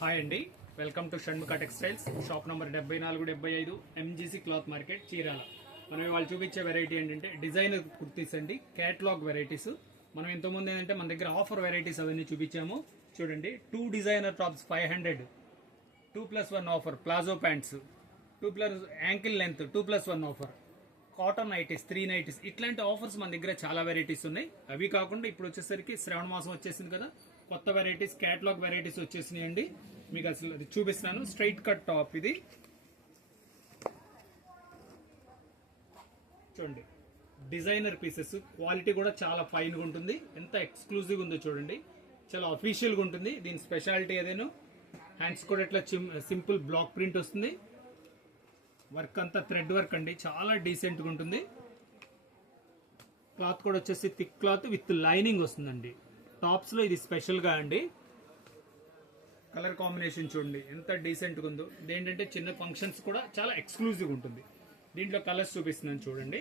Hi అండి, welcome to Shanmukha textiles. Shop number 7475 MGC cloth market, Chirala. మనం వాళ్ళు చూపించే వెరైటీ ఏంటంటే డిజైనర్ కుర్తీస్ అండి, క్యాటలాగ్ వెరైటీస్. మనం ఇంతకుముందు ఏంటంటే మన దగ్గర ఆఫర్ వెరైటీస్ అవన్నీ చూపించాము. చూడండి, 2 designer tops 500, 2+1 offer, palazzo pants 2+ ankle length 2+1 offer, cotton nighties 3 nighties, ఇట్లాంటి ఆఫర్స్ మన దగ్గర చాలా వెరైటీస్ ఉన్నాయి. అవి కాకుండా ఇప్పుడు వచ్చేసరికి శ్రావణ మాసం వచ్చేసింది కదా, కొత్త వెరైటీస్ క్యాటలాగ్ వెరైటీస్ వచ్చేసినాయండి. మీకు అసలు అది చూపిస్తున్నాను. స్ట్రైట్ కట్ టాప్ ఇది చూడండి, డిజైనర్ పీసెస్, క్వాలిటీ కూడా చాలా ఫైన్ గా ఉంటుంది. ఎంత ఎక్స్క్లూజివ్ ఉందో చూడండి, చాలా అఫీషియల్ గా ఉంటుంది. దీని స్పెషాలిటీ అదేను. హ్యాండ్స్ కూడా ఇట్లా సింపుల్ బ్లాక్ ప్రింట్ వస్తుంది. వర్క్ అంతా థ్రెడ్ వర్క్ అండి, చాలా డీసెంట్ గా ఉంటుంది. క్లాత్ కూడా వచ్చేసి థిక్ క్లాత్ విత్ లైనింగ్ వస్తుందండి. టాప్స్ లో ఇది స్పెషల్ గా అండి. కలర్ కాంబినేషన్ చూడండి ఎంత డీసెంట్ గా ఉందో. ఇదేంటంటే చిన్న ఫంక్షన్స్ కూడా చాలా ఎక్స్క్లూజివ్ ఉంటుంది. దీంట్లో కలర్స్ చూపిస్తున్నాను చూడండి.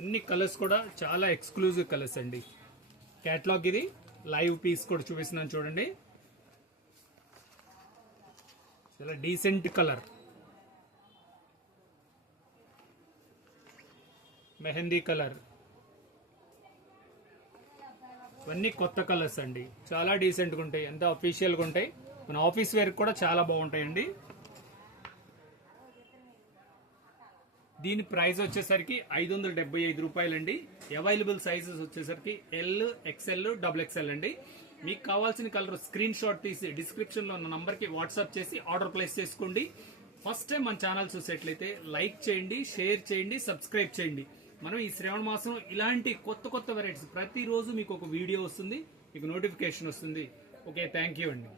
అన్ని కలర్స్ కూడా చాలా ఎక్స్క్లూజివ్ కలర్స్ అండి. క్యాటలాగ్ ఇది. లైవ్ పీస్ కూడా చూపిస్తున్నాను చూడండి, చాలా డీసెంట్ కలర్. మెహందీ కలర్, ఇవన్నీ కొత్త కలర్స్ అండి, చాలా డీసెంట్ గా ఉంటాయి, ఎంత అఫీషియల్ గా ఉంటాయి. మన ఆఫీస్ వేర్ కూడా చాలా బాగుంటాయండి. దీని ప్రైస్ వచ్చేసరికి 575 రూపాయలండి. అవైలబుల్ సైజెస్ వచ్చేసరికి ఎల్, ఎక్స్ఎల్, XXL అండి. మీకు కావాల్సిన కలర్ స్క్రీన్ షాట్ తీసి డిస్క్రిప్షన్ లో ఉన్న నంబర్ కి వాట్సాప్ చేసి ఆర్డర్ ప్లేస్ చేసుకోండి. ఫస్ట్ టైం మన ఛానల్ చూసేట్లయితే లైక్ చేయండి, షేర్ చేయండి, సబ్స్క్రైబ్ చేయండి. మనం ఈ శ్రావణ మాసం ఇలాంటి కొత్త వెరైటీస్ ప్రతిరోజు మీకు ఒక వీడియో వస్తుంది, మీకు నోటిఫికేషన్ వస్తుంది. ఓకే, థ్యాంక్ యూ అండి.